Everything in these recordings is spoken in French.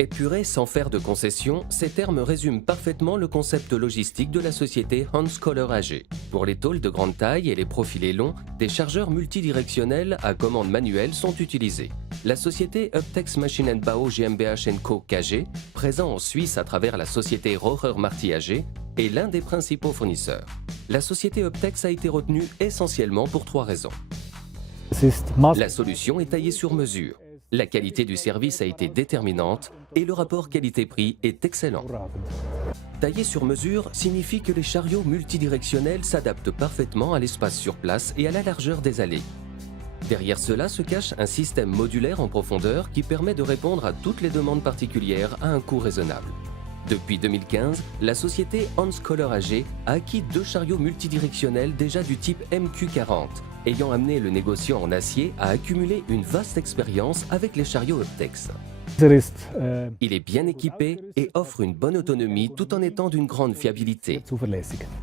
Épuré sans faire de concessions, ces termes résument parfaitement le concept logistique de la société Hans Kohler AG. Pour les tôles de grande taille et les profilés longs, des chargeurs multidirectionnels à commande manuelle sont utilisés. La société Uptex Maschinenbau GmbH & Co. KG, présent en Suisse à travers la société Rohrer Marti AG, est l'un des principaux fournisseurs. La société Uptex a été retenue essentiellement pour 3 raisons. La solution est taillée sur mesure. La qualité du service a été déterminante et le rapport qualité-prix est excellent. Tailler sur mesure signifie que les chariots multidirectionnels s'adaptent parfaitement à l'espace sur place et à la largeur des allées. Derrière cela se cache un système modulaire en profondeur qui permet de répondre à toutes les demandes particulières à un coût raisonnable. Depuis 2015, la société Hans Kohler AG a acquis 2 chariots multidirectionnels déjà du type MQ40, ayant amené le négociant en acier à accumuler une vaste expérience avec les chariots Uptex. Il est bien équipé et offre une bonne autonomie tout en étant d'une grande fiabilité.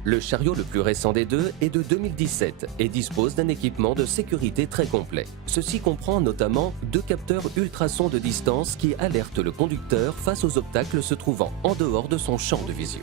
Le chariot le plus récent des deux est de 2017 et dispose d'un équipement de sécurité très complet. Ceci comprend notamment 2 capteurs ultrasons de distance qui alertent le conducteur face aux obstacles se trouvant en dehors de son champ de vision.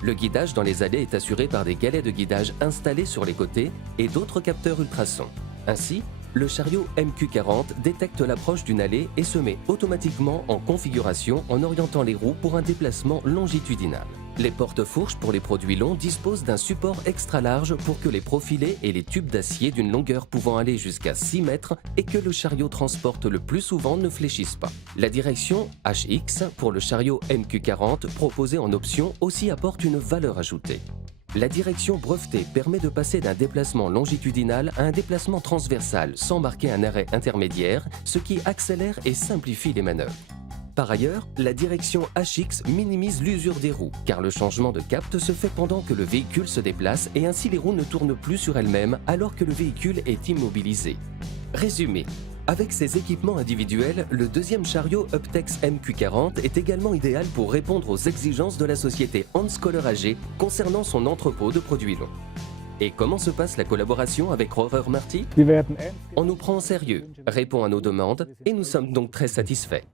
Le guidage dans les allées est assuré par des galets de guidage installés sur les côtés et d'autres capteurs ultrasons. Ainsi, le chariot MQ40 détecte l'approche d'une allée et se met automatiquement en configuration en orientant les roues pour un déplacement longitudinal. Les porte-fourches pour les produits longs disposent d'un support extra large pour que les profilés et les tubes d'acier d'une longueur pouvant aller jusqu'à 6 mètres et que le chariot transporte le plus souvent ne fléchissent pas. La direction HX pour le chariot MQ40 proposée en option aussi apporte une valeur ajoutée. La direction brevetée permet de passer d'un déplacement longitudinal à un déplacement transversal sans marquer un arrêt intermédiaire, ce qui accélère et simplifie les manœuvres. Par ailleurs, la direction HX minimise l'usure des roues, car le changement de capte se fait pendant que le véhicule se déplace et ainsi les roues ne tournent plus sur elles-mêmes alors que le véhicule est immobilisé. Résumé. Avec ses équipements individuels, le deuxième chariot Uptex MQ40 est également idéal pour répondre aux exigences de la société Hans Kohler AG concernant son entrepôt de produits longs. Et comment se passe la collaboration avec Rohrer Marti? On nous prend en sérieux, répond à nos demandes et nous sommes donc très satisfaits.